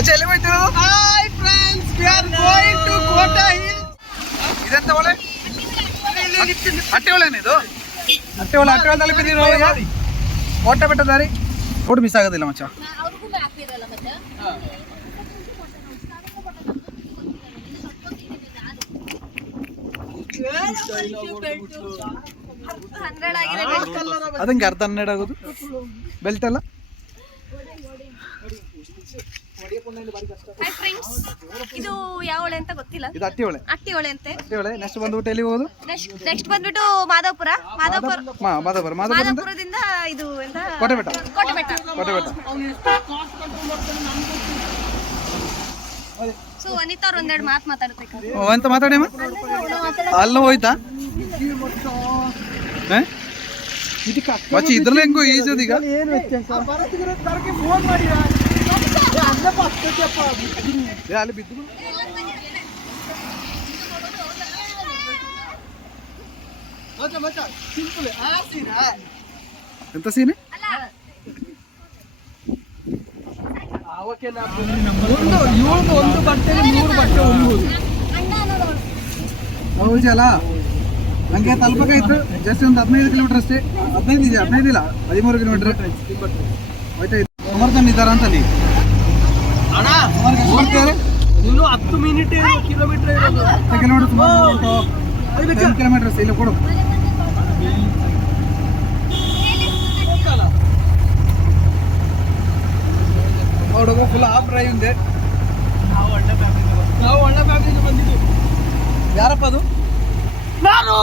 ಎಲ್ಲಿ ಹೋಯ್ತಿರೋದು? Hi friends, we are going to Kota hill. ಇದೆಂತ ಒಳ್ಳೆ ಅಟ್ಟೆ ಒಳ್ಳೆನೇ ಇದು. ಅಟ್ಟೆ ಒಳ್ಳೆ ಬಿದ್ದಿರೋ ಕೋಟೆ ಬೆಟ್ಟ ದಾರಿ ರೋಡ್ ಮಿಸ್ ಆಗೋದಿಲ್ಲ ಮಚ್ಚ. ಅದಂಗೆ ಅರ್ಧ 12 ಆಗೋದು ಬೆಲ್ಟ್ ಎಲ್ಲ. ಇದು ಯಾವ ಹೊಳೆ ಅಂತ ಗೊತ್ತಿಲ್ಲ. ಇದು ಅಟ್ಟಿ ಹೊಳೆ ಅಂತೆ. ನೆಕ್ಸ್ಟ್ ಬಂದ್ಬಿಟ್ಟು ಎಲ್ಲಿ ಹೋಗೋದು? ನೆಕ್ಸ್ಟ್ ಬಂದ್ಬಿಟ್ಟು ಮಾಧವಪುರದಿಂದ ಇದು ಎಂತ ಕೋಟೆ ಬೆಟ್ಟ. ಸೊ ವನಿತಾ ಅವ್ರು ಒಂದೆರಡು ಮಾತು ಮಾತಾಡ್ಬೇಕು ಅಂತ ಮಾತಾಡಿ ಅಲ್ಲ ಹೋಯ್ತಾ ಮಚ್ಚಿ ಇದ್ರಲ್ಲಿ ಹೆಂಗೋ ಈಜೋದು ಈಗ. ಅಲ್ಲಿ ಬಿದ್ದು ಎಂತ ಸೀನೆ ಒಂದು ಬಟ್ಟೆ 3 ಬಟ್ಟೆ ಒಣಗುವುದು. ಹೌದಲ್ಲ ನಂಗೆ ತಲುಪಕಾಯ್ತು. ಜಸ್ಟ್ ಒಂದು 15 ಕಿಲೋಮೀಟರ್ ಅಷ್ಟೇ. 15 ಇಲ್ಲ 13 ಕಿಲೋಮೀಟರ್ ಆಯ್ತಾ. ಸಮರ್ಥನ್ ಇದ್ದಾರ ಅಂತ ಅಲ್ಲಿ ಇನ್ನು 10 ಮಿನಿಟ್ ಕಿಲೋಮೀಟರ್ ಕಿಲೋಮೀಟರ್ಸ್ ಇಲ್ಲ ಕೊಡು. ಹುಡುಗ ಫುಲ್ ಆಫ್ ಡ್ರೈವ್ ಇದೆ. ನಾವು ಒಳ್ಳೆ ಫ್ಯಾಮಿಲಿ ಬಂದಿದ್ದು. ಯಾರಪ್ಪ ಅದು? ನಾನು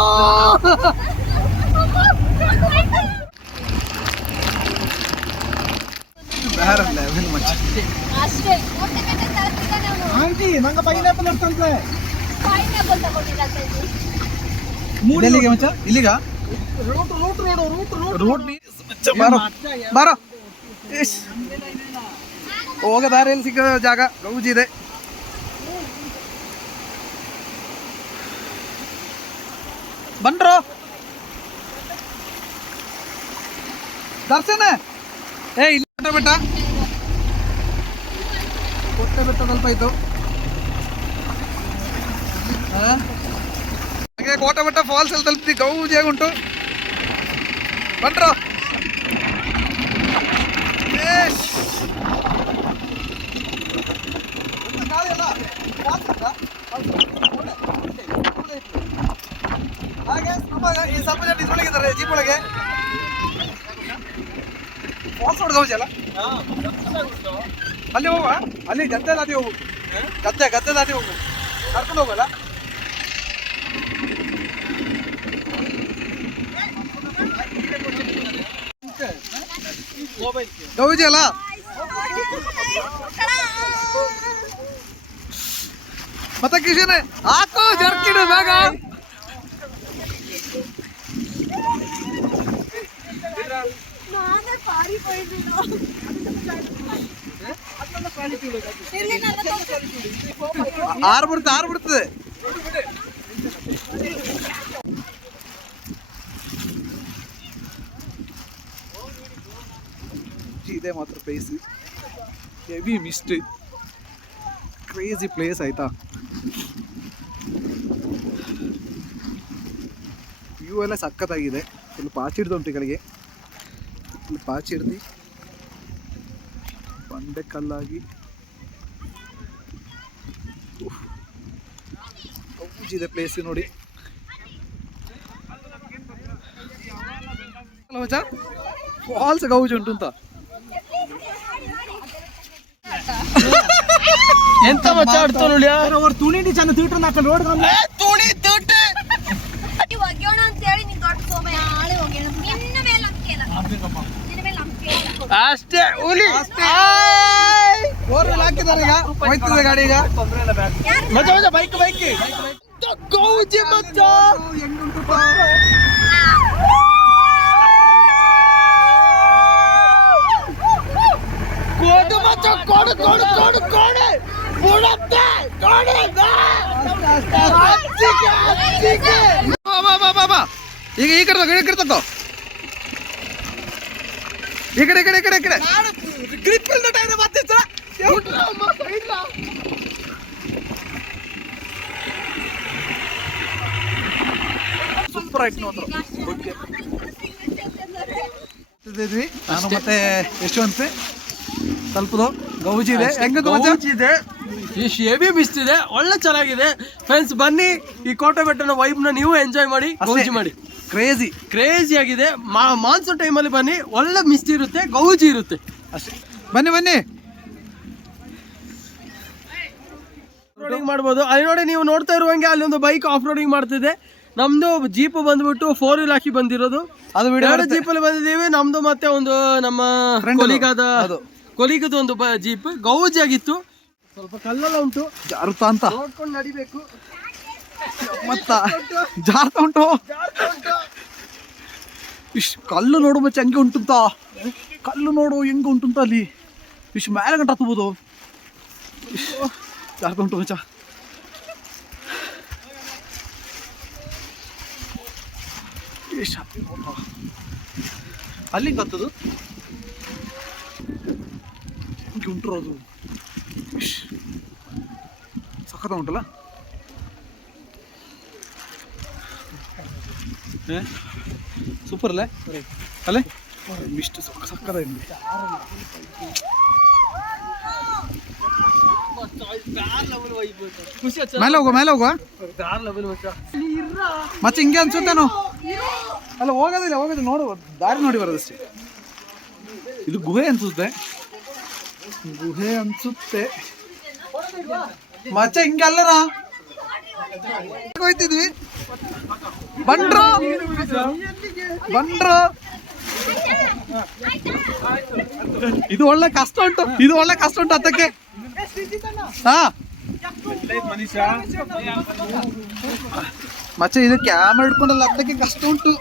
ಆಂಟಿ ನಂಗೆ ಪೈನಾಪಲ್ ಅರ್ಥಂತೆ. ಎಲ್ಲಿಗೆ ಮಚ್ಚ? ಇಲ್ಲಿಗ ರೂಟ್ ಬಾರೋ. ಹೋಗ ದಾರಿಯಲ್ಲಿ ಸಿಕ್ಕ ಜಾಗ ಗೌಜಿದೆ. ಬನ್ರೋ ದರ್ಶನ. ಇಲ್ಲಿ ಕೋಟೆ ಬೆಟ್ಟ ಸ್ವಲ್ಪ ಇತ್ತು. ಹಾಗೆ ಕೋಟೆ ಬೆಟ್ಟ ಫಾಲ್ಸ್ ಅಲ್ಲಿ ತಲುಪ್ತಿ. ಗೌಜಿಯಾಗಿ ಉಂಟು. ಬನ್ರೋ ಹಾಗೆ ಈ ಸ್ವಲ್ಪ ಜನ ಇದ್ರೊಳಗಿದ್ದಾರೆ ಜೀಪ್ ಒಳಗೆ. ಫಾಲ್ಸ್ ನೋಡ್ ಗೌಜಿ ಅಲ್ಲ ಅಲ್ಲಿ ಹೋಗುವ. ಅಲ್ಲಿ ಗದ್ದೆ ದಾಟಿ ಹೋಗು. ಗದ್ದೆ ದಾಟಿ ಹೋಗು. ಕರ್ಕೊಂಡು ಹೋಗಲ್ಲ. ಗೌಜಿ ಅಲ್ಲ ಮತ್ತೆ ಕಿಶನ್ ಹಾಕು ಜರ್ಕಿಡು ಬೇಗ. ಆರ್ಬಿಡ್ತದೆ. ಇದೆ ಮಾತ್ರ place heavy mist crazy place ಆಯ್ತಾ. ವ್ಯೂ ಎಲ್ಲ ಸಖತ್ತಾಗಿದೆ. ಫುಲ್ ಪಾಚಿಡ್ದು ಉಂಟು ಈ ಕಡೆಗೆ. ಫುಲ್ ಪಾಚಿಡ್ದು ಬಂಡೆ ಕಲ್ಲಾಗಿ ಇದೆ ಪ್ಲೇಸ್ ನೋಡಿ. ಫಾಲ್ಸ್ ಗೌಜ್ ಉಂಟು ಅಂತ. ಎಂತ ಮಚ್ಚಾಡ್ತು ನೋಡಿ. ಅವ್ರು ತುಣಿ ಚೆನ್ನ ತೀಟ್ರನ್ನ ಹಾಕೊಂಡು ರೋಡ್ ತುಣಿ ತೀಟೆ ಒಗ್ಯೋಣ ಅಂತ ಹೇಳಿ ನೀನು ದೊಡ್ಡ ಸೋಮೆ ಆಳೆ ಹೋಗಿ ನಿನ್ನ ಮೇಲೆ ಅಷ್ಟೇ ಹುಲಿ ಹಾಕಿದ್ದಾರೆ. ಈಗ ಹೋಯ್ತದೆ ಗಾಡಿ. ಈಗ ಮಚ್ಚ ಬೈಕ್ ಗೌಜಿ ಮಚ್ಚ ಹೆಂಗುಂಟು ಕೊಡು ಮಚ್ಚ ಕೊಡು ಬುಡತ್ತೆ ಕೊಡು ಬಾ. ಈಗ ಈ ಕಡೆ ತಗೋ. ಈ ಕಡೆ ಗ್ರಿಪ್ ಟೈರ್ ಮತ್ತೆ ಸೂಪರ್ ಆಯ್ತು ನೋಡ್ರು. ಇದ್ವಿ ನಾನು ಮತ್ತೆ ಯಶವಂತ್ ತಲುಪುದು ಗೌಜಿ ಇದೆ. ಹೆಂಗ ಗೌಜಿ ಇದೆ, ಫಿಶ್ ಹೆವಿ ಬಿಸ್ತಿದೆ, ಒಳ್ಳೆ ಚೆನ್ನಾಗಿದೆ ಫ್ರೆಂಡ್ಸ್. ಬನ್ನಿ ಈ ಕೋಟೆ ಬೆಟ್ಟನ ವೈಬ್ನ ನೀವು ಎಂಜಾಯ್ ಮಾಡಿ, ಗೌಜಿ ಮಾಡಿ. ಕ್ರೇಜಿ ಆಗಿದೆ. ಮಾನ್ಸೂನ್ ಟೈಮಲ್ಲಿ ಬನ್ನಿ, ಒಳ್ಳೆ ಮಿಸ್ಟ್ ಇರುತ್ತೆ, ಗೌಜಿ ಇರುತ್ತೆ ಅಷ್ಟೇ. ಬನ್ನಿ ಬನ್ನಿ ರೋಡಿಂಗ್ ಮಾಡ್ಬೋದು. ಅಲ್ಲಿ ನೋಡಿ, ನೀವು ನೋಡ್ತಾ ಇರುವಂಗೆ ಅಲ್ಲಿ ಒಂದು ಬೈಕ್ ಆಫ್ ರೋಡಿಂಗ್ ಮಾಡ್ತಿದೆ. ನಮ್ದು ಜೀಪ್ ಬಂದ್ಬಿಟ್ಟು 4 wheel ಹಾಕಿ ಬಂದಿರೋದು. ಅದು ಎರಡು ಜೀಪಲ್ಲಿ ಬಂದಿದ್ದೀವಿ. ನಮ್ದು ಮತ್ತೆ ಒಂದು ನಮ್ಮ ಕೊಲಿಗದ ಒಂದು ಜೀಪ್ ಗೌಜಿ ಆಗಿತ್ತು. ಸ್ವಲ್ಪ ಕಲ್ಲೆಲ್ಲ ಉಂಟು, ಜಾರುತ್ತಾ ಅಂತ ನೋಡ್ಕೊಂಡು ನಡಿಬೇಕು. ಮತ್ತ ಜಾರ್ತಾ ಉಂಟು. ಕಲ್ಲು ನೋಡು ಮಚ್ಚ ಹೆಂಗೆ ಉಂಟುಂತ, ಕಲ್ಲು ನೋಡು ಹೆಂಗೆ ಉಂಟುಂತ. ಅಲ್ಲಿ ಇಷ್ಟು ಮೇಲೆ ಗಂಟ ಹತ್ಬೋದು. ಜಾರ್ತಾ ಉಂಟು ಮಚ್ಚ. ಅಲ್ಲಿ ಕತ್ತದು ಹೆಂಗೆ ಉಂಟು. ಸಖತ್ ಉಂಟಲ್ಲ. ಸೂಪರ್ ಅಲ್ಲೇ ಅಲ್ಲೇ ಇಷ್ಟು ಸಕ್ಕದ. ಮೇಲೆ ಹೋಗುವ ಮತ್ತೆ ಹಿಂಗೆ ಅನ್ಸುತ್ತೇನೋ. ಅಲ್ಲ ಹೋಗೋದಿಲ್ಲ ನೋಡು, ದಾರಿ ನೋಡಿ ಬರೋದಷ್ಟೇ. ಇದು ಗುಹೆ ಅನ್ಸುತ್ತೆ ಮಚ್ಚ. ಹಿಂಗೆ ಅಲ್ಲರ ಹೋಯ್ತಿದ್ವಿ. ಬಂಡ್ರು ಇದು ಒಳ್ಳೆ ಕಷ್ಟ ಉಂಟು ಹತ್ತಕ್ಕೆ. ಹಾ ಮಚ್ಚ, ಇದು ಕ್ಯಾಮರಾ ಹಿಡ್ಕೊಂಡಲ್ಲ ಹತ್ತಕ್ಕೆ ಕಷ್ಟ ಉಂಟು.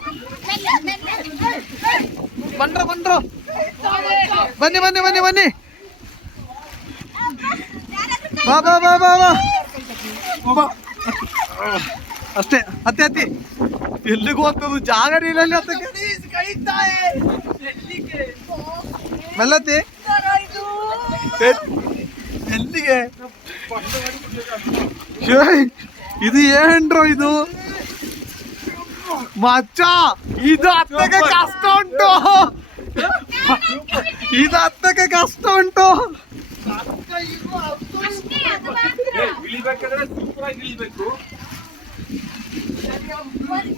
ಬಂಡ್ರು ಬನ್ನಿ ಬಾ. ಅಷ್ಟೇ, ಹತ್ತಿ ಎಲ್ಲಿಗೂ ಹೋಗ್ತದು, ಜಾಗ ನೀರಲ್ಲಿ ಹತ್ತಕ್ಕೆ. ಮೆಲ್ಲತ್ತಿ ಎಲ್ಲಿಗೆ? ಇದು ಏನ್ರೋ ಇದು ಮಚ್ಚ, ಇದು ಹತ್ತಕ್ಕೆ ಕಷ್ಟ ಉಂಟು.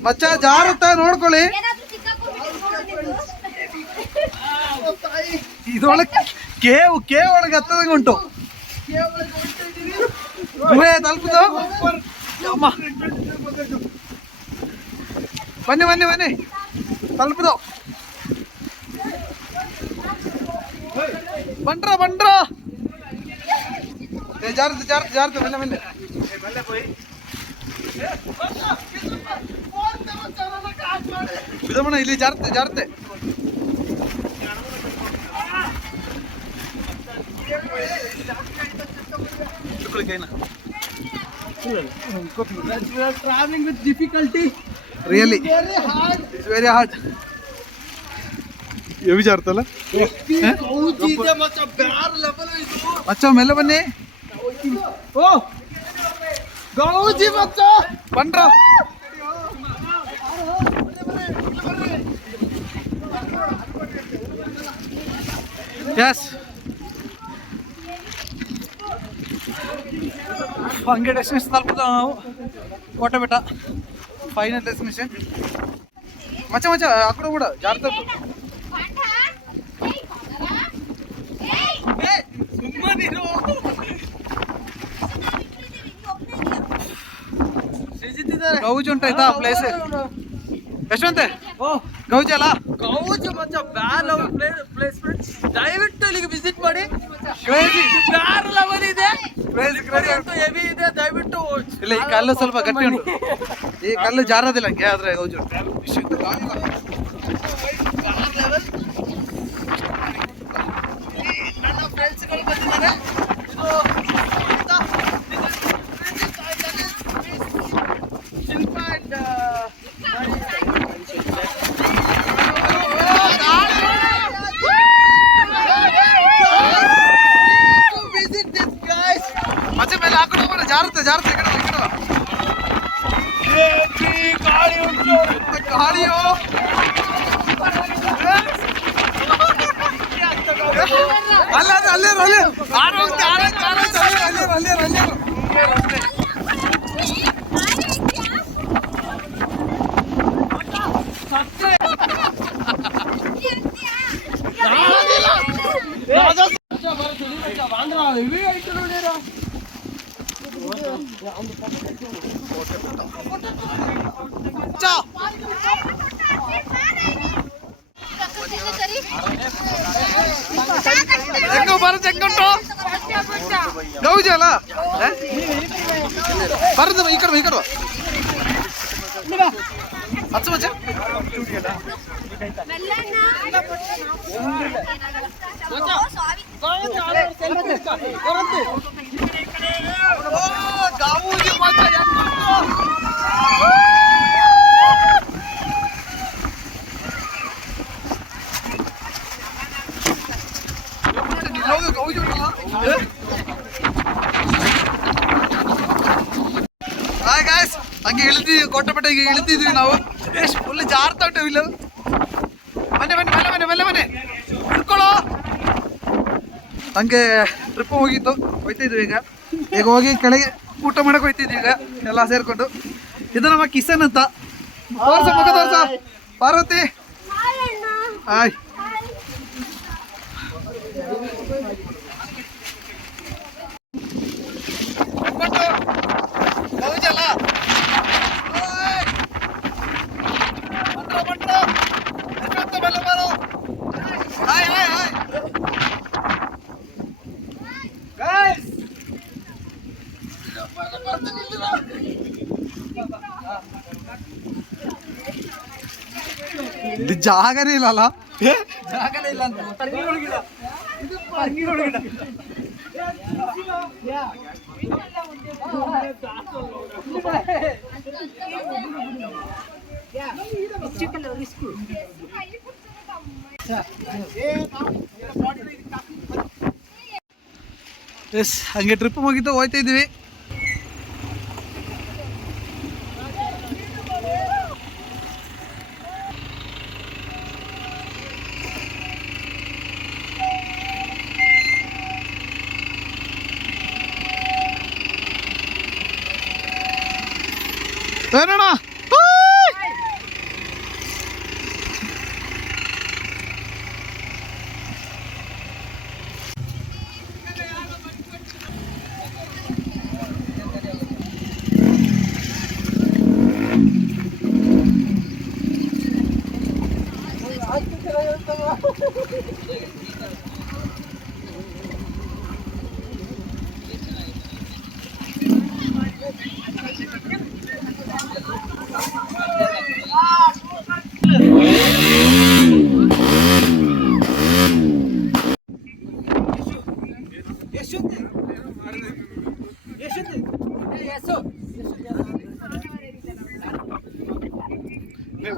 ಮಚ್ಚ ಜಾರುತ್ತ ನೋಡ್ಕೊಳ್ಳಿ. ಇದೊಳಗೆ ಕೇವ್ ಒಳಗೆ ಹತ್ತದಂಗೆ ಉಂಟು. ಗುಹೆ ತಲುಪುದು. ಬನ್ನಿ ತಲುಪುದು. ಬಂಡ್ರ ಜಾರ್ತ ಮೇಲೆ ವಿಧಮಣ ಇಲ್ಲಿ ಜಾರ್ತೆ. Traveling with difficulty. Really, it's very hard. ये ಜಾರ್ತಲ್ಲ ಮಚ್ಚ. ಮೇಲೆ ಬನ್ನಿ. ಗೌಜಿ ಮಚ್ಚ ಬಂಡ್ರ. ಎಸ್, ಹಂಗೆ ಡೆಸ್ಟಿನೇಷನ್ ತಲುಪುತ್ತ ನಾವು. ಕೋಟೆ ಬೆಟ್ಟ ಫೈನಲ್ ಡೆಸ್ಟಿನೇಷನ್. ಮಚ್ಚ ಆ ಕಡೆ ಕೂಡ ಜಾರ್ತ. ಗೌಜಿ ಉಂಟಾಯ್ತಾ ಪ್ಲೇಸ್? ಯಶವಂತೆ ಗೌಜಿ ಅಲ್ಲ? ಗೌಜಿ ಮಚ್ಚ ಬ್ಯಾರ್ ಪ್ಲೇಸ್ ಫ್ರೆಂಡ್ಸ್, ದಯವಿಟ್ಟು ಇಲ್ಲಿಗೆ ವಿಸಿಟ್ ಮಾಡಿ. ಕ್ರೇಜಿ ಬ್ಯಾರ್ ಲೆವೆಲ್ ಇದೆ, ಹೆವಿ ಇದೆ, ದಯವಿಟ್ಟು. ಇಲ್ಲ, ಈ ಕಲ್ಲು ಸ್ವಲ್ಪ ಗಟ್ಟಿ ಉಂಟು, ಈ ಕಲ್ಲು ಜಾರೋದಿಲ್ಲ ಹಂಗೆ, ಆದ್ರೆ ಗೌಜಿ ಉಂಟು. ನನ್ನ ಫ್ರೆಂಡ್ಸ್ಗಳು ಬಂದಿದ್ದಾರೆ. ಶಿಲ್ಪ ಅಂಡ್ ಮತ್ತೆ ಮೇಲೆ ಹಾಕೊಂಡು ಹೋಗೋಣ. ಜಾರುತ್ತೆ ಈ ಕಡೆ ಗಾಳಿ ಉಂಟು. ಗಾಳಿಯೋ ಅಲ್ಲ ಅದು ಅಲ್ಲೇ ಹೆಂಗೋ ಬರುತ್ತೆ ಹೆಂಗುಂಟು ಗೌಜ ಅಲ್ಲ ಬರುತ್ತೆ ಈ ಕಡೆ ಹಚ್ಚ ಮಚ್ಚ ಹಾಯ್ ಗಾಯ್ಸ್, ಹಂಗೆ ಇಳಿತೀವಿ ಕೋಟೆಪೇಟೆಗೆ ಇಳಿತಿದ್ವಿ ನಾವು. ಎಷ್ಟು ಫುಲ್ ಜಾರ್ತಾ ಉಂಟು ಇಲ್ಲ. ಮನೆ ಹಿಡ್ಕೊಳ್ಳೋ. ಹಂಗೆ ಟ್ರಿಪ್ ಹೋಗ್ತಿದ್ವಿ ಈಗ ಹೋಗಿ ಕೆಳಗೆ ಊಟ ಮಾಡಕ್ಕೆ ಹೋಗ್ತಿದ್ವಿ ಈಗ ಎಲ್ಲ ಸೇರ್ಕೊಂಡು. ಇದು ನಮ್ಮ ಕಿಸನ್ ಅಂತ. ತೋರ್ಸ ಪಾರ್ವತಿ. ಹಾಯ್. ಜಾಗನೇ ಇಲ್ಲಲ್ಲ. ಜಾಗನೇ ಇಲ್ಲ ಅಂತ. ಎಸ್, ಹಂಗೆ ಟ್ರಿಪ್ ಮುಗಿತು ಹೋಗ್ತಾ ಇದ್ವಿ. ಏನಣ್ಣ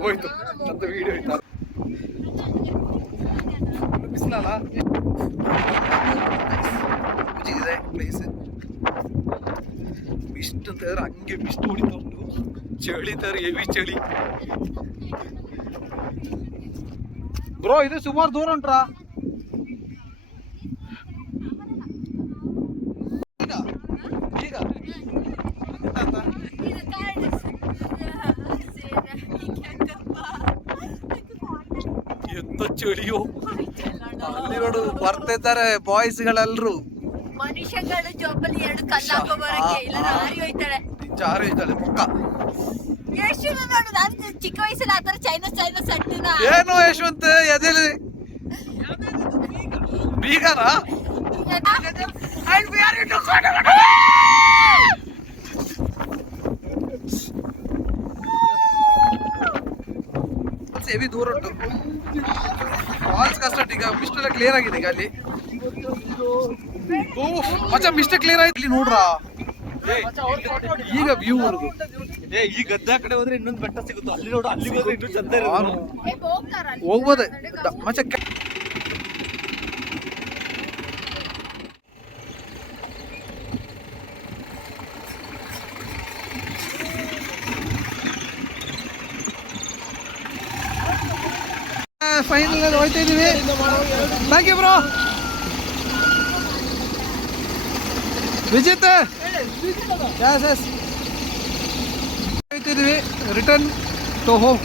ಹೋಯ್ತು ಅಂತ ವಿಡಿಯೋ ಆಯ್ತಾ ಬಿಸಿಲಲ್ಲ ಇದೆ ಪ್ಲೇಸ್. ಬಿಸ್ಟ್ ಅಂತ ಹೇಳಿದ್ರೆ ಹಂಗೆ ಬಿಸ್ಟ್ ಹೊಡಿತಾ ಉಂಟು. ಚಳಿ ತರ ಹೆವಿ ಚಳಿ ಬ್ರೋ. ಇದು ಸುಮಾರು ದೂರ ಉಂಟ್ರಾ? ಈಗ ಎಂತ ಚಳಿಯೋ ಅಲ್ಲಿ ನೋಡು ಬರ್ತಾ ಇದ್ದಾರೆ ಬಾಯ್ಸ್ಗಳೆಲ್ಲರೂ. ಮನುಷ್ಯಗಳು ಜೋಬಲ್ಲಿ 2 ಕಲ್ಲು ಹಾಕೋ ಬರಕ್ಕೆ ಇಲ್ಲ ಹಾರಿ ಹೋಯ್ತಾಳೆ. ಜಾರಿ ಹೋಯ್ತಾಳೆ ಮುಖ. ಯಶವಂತ ನೋಡು, ನಾನು ಚಿಕ್ಕ ವಯಸ್ಸಲ್ಲಿ ಆತರ ಚೈನಾ ಸೆಟ್ಟಿನ ಏನು ಯಶವಂತ್ ಎದೆಲಿ ಬೀಗನಾ? ಹೆವಿ ದೂರ ಉಂಟು. ಫಾಲ್ಸ್ ಕಷ್ಟ ಈಗ ಮಿಸ್ಟ್ ಎಲ್ಲ ಕ್ಲಿಯರ್ ಆಗಿದೆ ಈಗ ಅಲ್ಲಿ. ಮಚ್ಚ ಮಿಸ್ಟ್ ಕ್ಲಿಯರ್ ಆಯ್ತು ಇಲ್ಲಿ ನೋಡ್ರ. ಈಗ ವ್ಯೂ ಈ ಗದ್ದ ಕಡೆ ಹೋದ್ರೆ ಇನ್ನೊಂದು ಬೆಟ್ಟ ಸಿಗುತ್ತೆ. ಅಲ್ಲಿ ನೋಡು, ಅಲ್ಲಿ ಹೋದ್ರೆ ಇನ್ನೂ ಚಂದ ಹೋಗ್ಬೋದೆ ಮಚ್ಚ. ಫೈನಲ್ ಹೋಯ್ತಾ ಇದೀವಿ. Thank you bro. ವಿಜಿತ್ ಹೋಯ್ತಿದ್ದೀವಿ ರಿಟರ್ನ್ ಟು ಹೋಮ್.